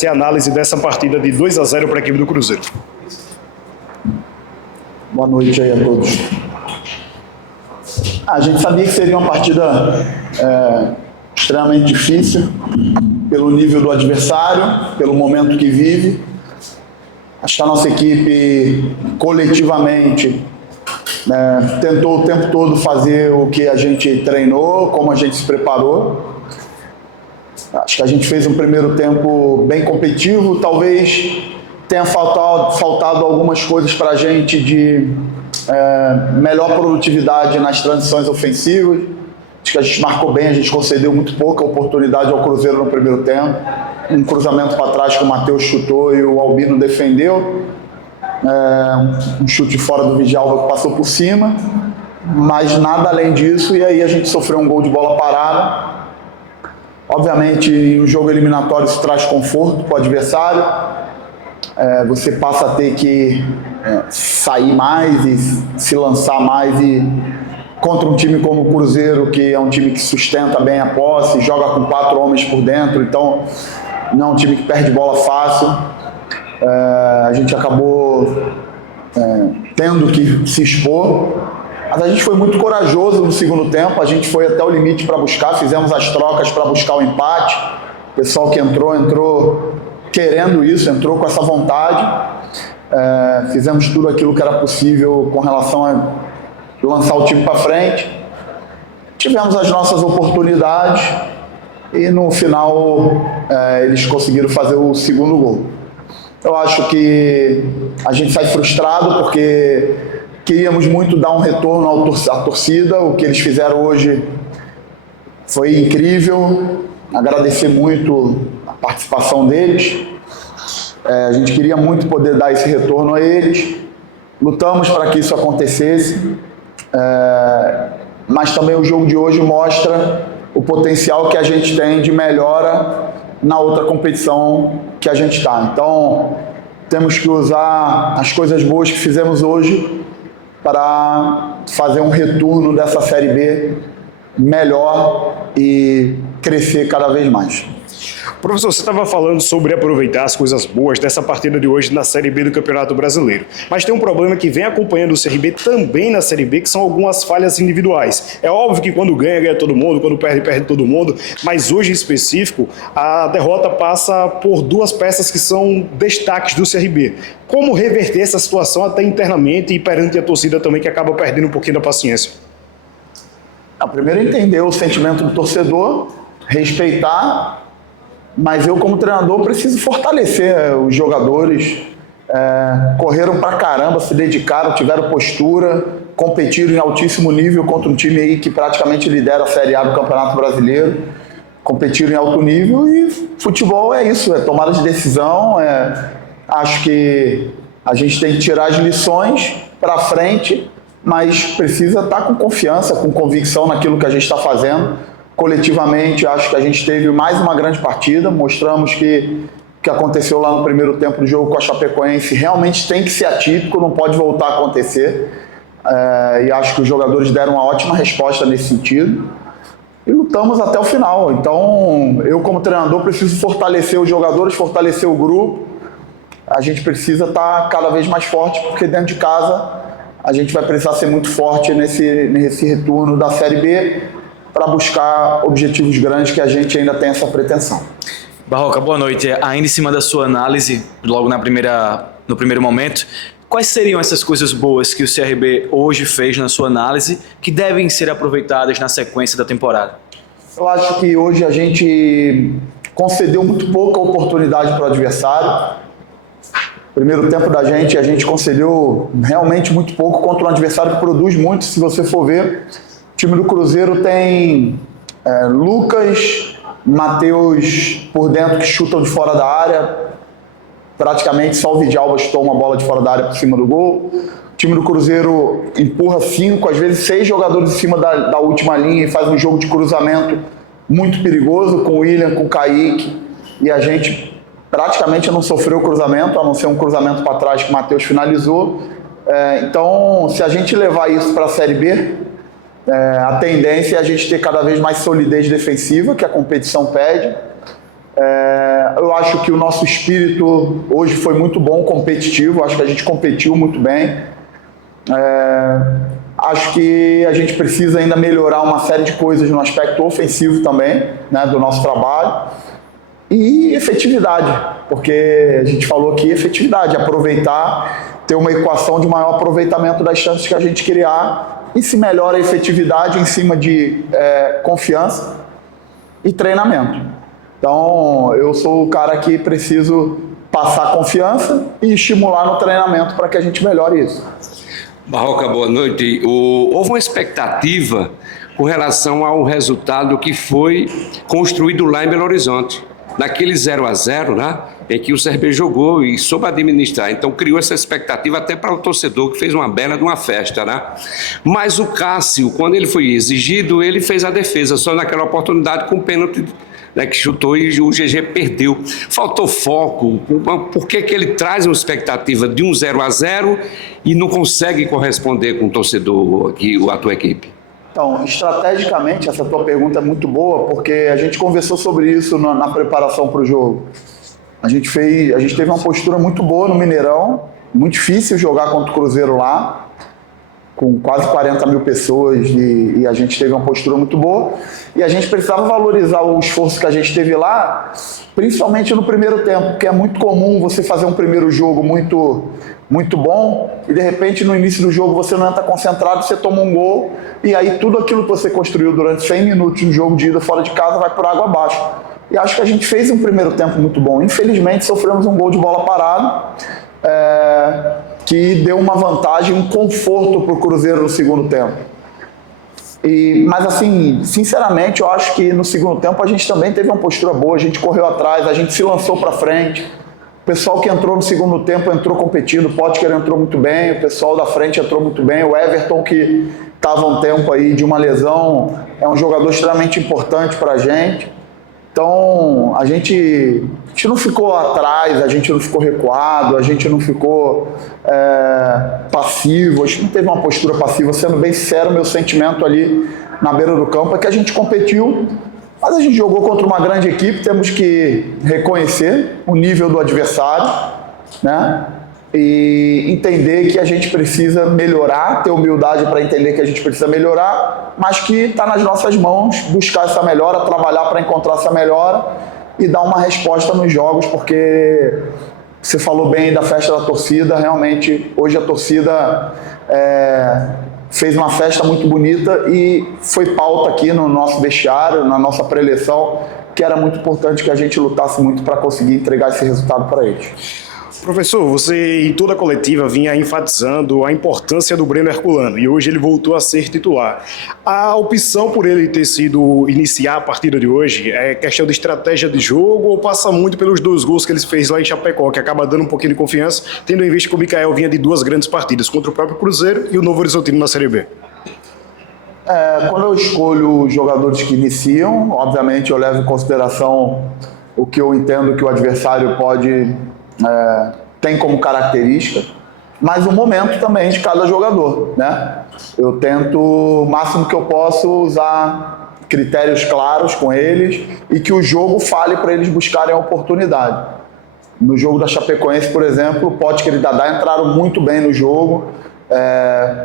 ser a análise dessa partida de 2-0 para a equipe do Cruzeiro. Boa noite aí a todos. A gente sabia que seria uma partida extremamente difícil, pelo nível do adversário, pelo momento que vive. Acho que a nossa equipe, coletivamente, tentou o tempo todo fazer o que a gente treinou, como a gente se preparou. Acho que a gente fez um primeiro tempo bem competitivo, talvez tenha faltado algumas coisas para a gente de melhor produtividade nas transições ofensivas. Acho que a gente marcou bem, a gente concedeu muito pouca oportunidade ao Cruzeiro no primeiro tempo. Um cruzamento para trás que o Matheus chutou e o Albino defendeu. Um chute fora do Vidjalva que passou por cima. Mas nada além disso, e aí a gente sofreu um gol de bola parada. Obviamente, o jogo eliminatório isso traz conforto para o adversário. Você passa a ter que sair mais e se lançar mais contra um time como o Cruzeiro, que é um time que sustenta bem a posse, joga com 4 homens por dentro, então não é um time que perde bola fácil. A gente acabou tendo que se expor, mas a gente foi muito corajoso no segundo tempo, a gente foi até o limite para buscar, fizemos as trocas para buscar o empate. O pessoal que entrou querendo isso, entrou com essa vontade. Fizemos tudo aquilo que era possível com relação a lançar o time para frente. Tivemos as nossas oportunidades e no final eles conseguiram fazer o segundo gol. Eu acho que a gente sai frustrado porque queríamos muito dar um retorno à torcida. O que eles fizeram hoje foi incrível. Agradecer muito a participação deles. A gente queria muito poder dar esse retorno a eles. Lutamos para que isso acontecesse. Mas também o jogo de hoje mostra o potencial que a gente tem de melhora na outra competição que a gente está. Então, temos que usar as coisas boas que fizemos hoje para fazer um retorno dessa Série B melhor e crescer cada vez mais. Professor, você estava falando sobre aproveitar as coisas boas dessa partida de hoje na Série B do Campeonato Brasileiro. Mas tem um problema que vem acompanhando o CRB também na Série B, que são algumas falhas individuais. É óbvio que quando ganha, ganha todo mundo, quando perde, perde todo mundo, mas hoje em específico, a derrota passa por 2 peças que são destaques do CRB. Como reverter essa situação até internamente e perante a torcida também, que acaba perdendo um pouquinho da paciência? Primeiro entender o sentimento do torcedor, respeitar. Mas eu, como treinador, preciso fortalecer os jogadores. Correram pra caramba, se dedicaram, tiveram postura, competiram em altíssimo nível contra um time aí que praticamente lidera a Série A do Campeonato Brasileiro. Competiram em alto nível e futebol é isso, é tomada de decisão. Acho que a gente tem que tirar as lições para frente, mas precisa estar com confiança, com convicção naquilo que a gente está fazendo. Coletivamente, acho que a gente teve mais uma grande partida, mostramos que o que aconteceu lá no primeiro tempo do jogo com a Chapecoense realmente tem que ser atípico, não pode voltar a acontecer. E acho que os jogadores deram uma ótima resposta nesse sentido. E lutamos até o final. Então, eu como treinador preciso fortalecer os jogadores, fortalecer o grupo. A gente precisa estar cada vez mais forte, porque dentro de casa a gente vai precisar ser muito forte nesse retorno da Série B, para buscar objetivos grandes que a gente ainda tem essa pretensão. Barroca, boa noite. Ainda em cima da sua análise, logo no primeiro momento, quais seriam essas coisas boas que o CRB hoje fez na sua análise que devem ser aproveitadas na sequência da temporada? Eu acho que hoje a gente concedeu muito pouca oportunidade para o adversário. Primeiro tempo da gente, a gente concedeu realmente muito pouco contra um adversário que produz muito. Se você for ver, o time do Cruzeiro tem Lucas, Matheus por dentro que chutam de fora da área. Praticamente só o Vidjalva chutou uma bola de fora da área por cima do gol. O time do Cruzeiro empurra 5, às vezes 6 jogadores em cima da última linha e faz um jogo de cruzamento muito perigoso com o William, com o Kaique. E a gente praticamente não sofreu cruzamento, a não ser um cruzamento para trás que o Matheus finalizou. Então, se a gente levar isso para a Série B, a tendência é a gente ter cada vez mais solidez defensiva, que a competição pede, Eu acho que o nosso espírito hoje foi muito bom, competitivo, acho que a gente competiu muito bem. Acho que a gente precisa ainda melhorar uma série de coisas no aspecto ofensivo também, né, do nosso trabalho. E efetividade, porque a gente falou aqui efetividade, aproveitar, ter uma equação de maior aproveitamento das chances que a gente criar, e se melhora a efetividade em cima de confiança e treinamento. Então, eu sou o cara que preciso passar confiança e estimular no treinamento para que a gente melhore isso. Barroca, boa noite. Houve uma expectativa com relação ao resultado que foi construído lá em Belo Horizonte, naquele 0-0, né, em que o CRB jogou e soube administrar. Então criou essa expectativa até para o torcedor, que fez uma bela de uma festa, né? Mas o Cássio, quando ele foi exigido, ele fez a defesa, só naquela oportunidade com o pênalti, né, que chutou e o GG perdeu. Faltou foco. Por que ele traz uma expectativa de um 0-0 e não consegue corresponder com o torcedor, a tua equipe? Então, estrategicamente, essa tua pergunta é muito boa, porque a gente conversou sobre isso na preparação para o jogo. A gente teve uma postura muito boa no Mineirão, muito difícil jogar contra o Cruzeiro lá, com quase 40 mil pessoas, e a gente teve uma postura muito boa, e a gente precisava valorizar o esforço que a gente teve lá, principalmente no primeiro tempo, porque é muito comum você fazer um primeiro jogo muito bom, e de repente no início do jogo você não entra concentrado, você toma um gol, e aí tudo aquilo que você construiu durante 100 minutos no jogo de ida fora de casa vai por água abaixo. E acho que a gente fez um primeiro tempo muito bom. Infelizmente sofremos um gol de bola parado, que deu uma vantagem, um conforto para o Cruzeiro no segundo tempo. Mas assim, sinceramente, eu acho que no segundo tempo a gente também teve uma postura boa, a gente correu atrás, a gente se lançou para frente. O pessoal que entrou no segundo tempo entrou competindo, o Potker entrou muito bem, o pessoal da frente entrou muito bem, o Everton, que estava um tempo aí de uma lesão, é um jogador extremamente importante para a gente. Então, a gente não ficou atrás, a gente não ficou recuado, a gente não ficou passivo, a gente não teve uma postura passiva. Sendo bem sincero, meu sentimento ali na beira do campo é que a gente competiu, mas a gente jogou contra uma grande equipe, temos que reconhecer o nível do adversário, né? E entender que a gente precisa melhorar, ter humildade para entender que a gente precisa melhorar, mas que está nas nossas mãos buscar essa melhora, trabalhar para encontrar essa melhora e dar uma resposta nos jogos, porque você falou bem da festa da torcida, realmente hoje a torcida fez uma festa muito bonita e foi pauta aqui no nosso vestiário, na nossa pré-eleição, que era muito importante que a gente lutasse muito para conseguir entregar esse resultado para eles. Professor, você em toda a coletiva vinha enfatizando a importância do Breno Herculano e hoje ele voltou a ser titular. A opção por ele ter sido iniciar a partida de hoje é questão de estratégia de jogo ou passa muito pelos 2 gols que ele fez lá em Chapecó, que acaba dando um pouquinho de confiança, tendo em vista que o Mikael vinha de 2 grandes partidas contra o próprio Cruzeiro e o Novo Horizontino na Série B? Quando eu escolho os jogadores que iniciam, obviamente eu levo em consideração o que eu entendo que o adversário tem como característica, mas o momento também de cada jogador, né? Eu tento o máximo que eu posso usar critérios claros com eles e que o jogo fale para eles buscarem a oportunidade. No jogo da Chapecoense, por exemplo, o Potker e o Dadá entraram muito bem no jogo.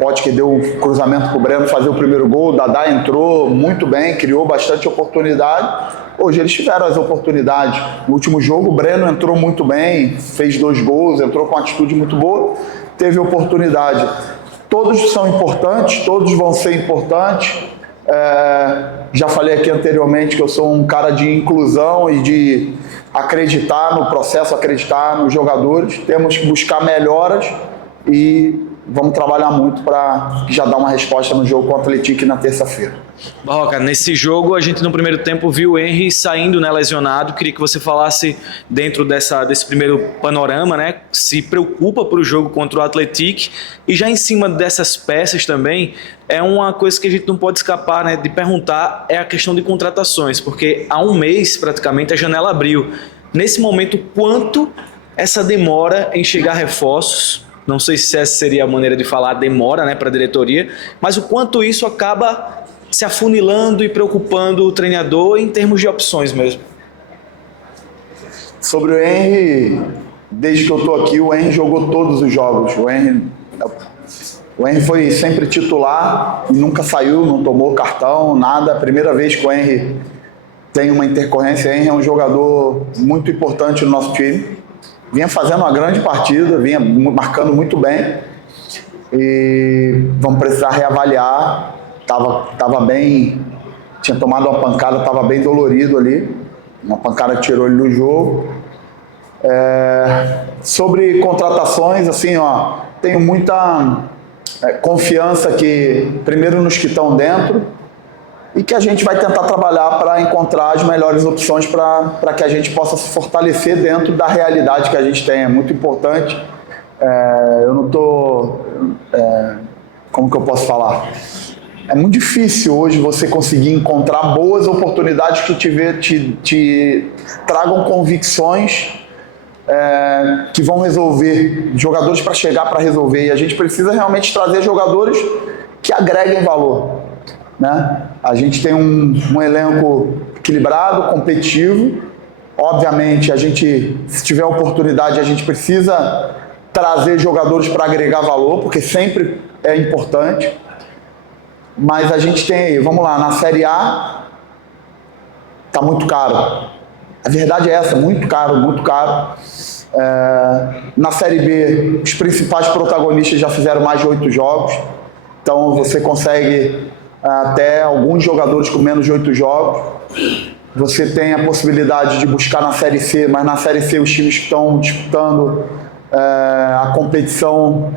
Potker deu um cruzamento para o Breno fazer o primeiro gol, o Dadá entrou muito bem, criou bastante oportunidade. Hoje eles tiveram as oportunidades. No último jogo o Breno entrou muito bem, fez 2 gols, entrou com uma atitude muito boa, teve oportunidade. Todos são importantes, todos vão ser importantes. Já falei aqui anteriormente que eu sou um cara de inclusão e de acreditar no processo, acreditar nos jogadores. Temos que buscar melhoras e vamos trabalhar muito para já dar uma resposta no jogo com o Atlético na terça-feira. Barroca, nesse jogo a gente no primeiro tempo viu o Henry saindo, né, lesionado. Queria que você falasse dentro desse primeiro panorama, né, se preocupa para o jogo contra o Atlético e já em cima dessas peças também é uma coisa que a gente não pode escapar, né, de perguntar, é a questão de contratações, porque há um mês praticamente a janela abriu. Nesse momento, quanto essa demora em chegar reforços? Não sei se essa seria a maneira de falar, demora, né, para a diretoria, mas o quanto isso acaba se afunilando e preocupando o treinador em termos de opções mesmo. Sobre o Henry, desde que eu estou aqui, o Henry jogou todos os jogos. O Henry foi sempre titular e nunca saiu, não tomou cartão, nada. A primeira vez que o Henry tem uma intercorrência, o Henry é um jogador muito importante no nosso time. Vinha fazendo uma grande partida, vinha marcando muito bem. E vamos precisar reavaliar. Tava bem, tinha tomado uma pancada, estava bem dolorido ali. Uma pancada que tirou ele do jogo. Sobre contratações, assim, ó, tenho muita confiança que, primeiro, nos que estão dentro e que a gente vai tentar trabalhar para encontrar as melhores opções para que a gente possa se fortalecer dentro da realidade que a gente tem. É muito importante. Eu não estou... como que eu posso falar? É muito difícil hoje você conseguir encontrar boas oportunidades que te tragam convicções que vão resolver, jogadores para chegar para resolver. E a gente precisa realmente trazer jogadores que agreguem valor, né? A gente tem um elenco equilibrado, competitivo. Obviamente, se tiver oportunidade, a gente precisa trazer jogadores para agregar valor, porque sempre é importante. Mas a gente tem, vamos lá, na Série A está muito caro. A verdade é essa, muito caro, muito caro. Na Série B, os principais protagonistas já fizeram mais de 8 jogos. Então você consegue até alguns jogadores com menos de 8 jogos. Você tem a possibilidade de buscar na Série C, mas na Série C os times que estão disputando a competição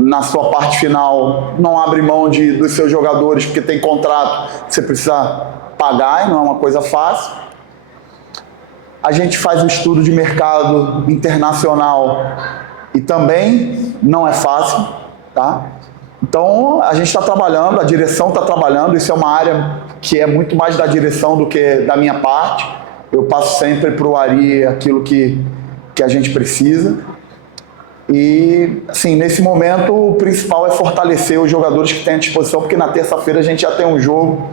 na sua parte final não abre mão dos seus jogadores, porque tem contrato que você precisa pagar e não é uma coisa fácil. A gente faz um estudo de mercado internacional e também não é fácil, tá? Então a gente está trabalhando, a direção está trabalhando, isso é uma área que é muito mais da direção do que da minha parte. Eu passo sempre para o Ari aquilo que a gente precisa. E, assim, nesse momento, o principal é fortalecer os jogadores que tem à disposição, porque na terça-feira a gente já tem um jogo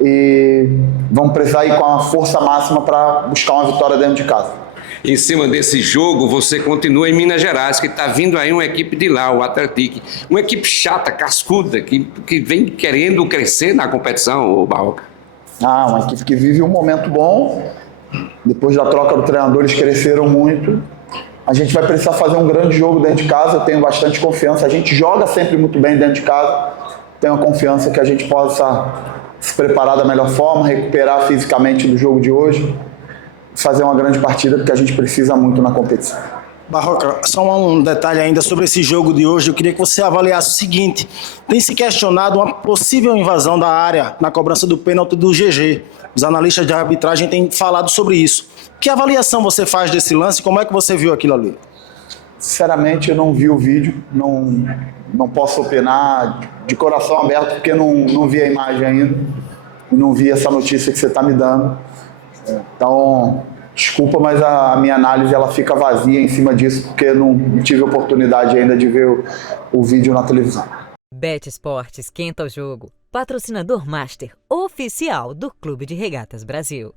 e vamos precisar ir com a força máxima para buscar uma vitória dentro de casa. Em cima desse jogo, você continua em Minas Gerais, que está vindo aí uma equipe de lá, o Atlético. Uma equipe chata, cascuda, que vem querendo crescer na competição, o Barroca. Uma equipe que vive um momento bom. Depois da troca do treinador, eles cresceram muito. A gente vai precisar fazer um grande jogo dentro de casa, eu tenho bastante confiança. A gente joga sempre muito bem dentro de casa. Tenho a confiança que a gente possa se preparar da melhor forma, recuperar fisicamente do jogo de hoje, fazer uma grande partida, porque a gente precisa muito na competição. Barroca, só um detalhe ainda sobre esse jogo de hoje. Eu queria que você avaliasse o seguinte: tem se questionado uma possível invasão da área na cobrança do pênalti do GG. Os analistas de arbitragem têm falado sobre isso. Que avaliação você faz desse lance? Como é que você viu aquilo ali? Sinceramente, eu não vi o vídeo, não posso opinar de coração aberto, porque não vi a imagem ainda, não vi essa notícia que você está me dando. Então, desculpa, mas a minha análise ela fica vazia em cima disso, porque não tive oportunidade ainda de ver o vídeo na televisão. Bet Esportes esquenta o jogo. Patrocinador Master, oficial do Clube de Regatas Brasil.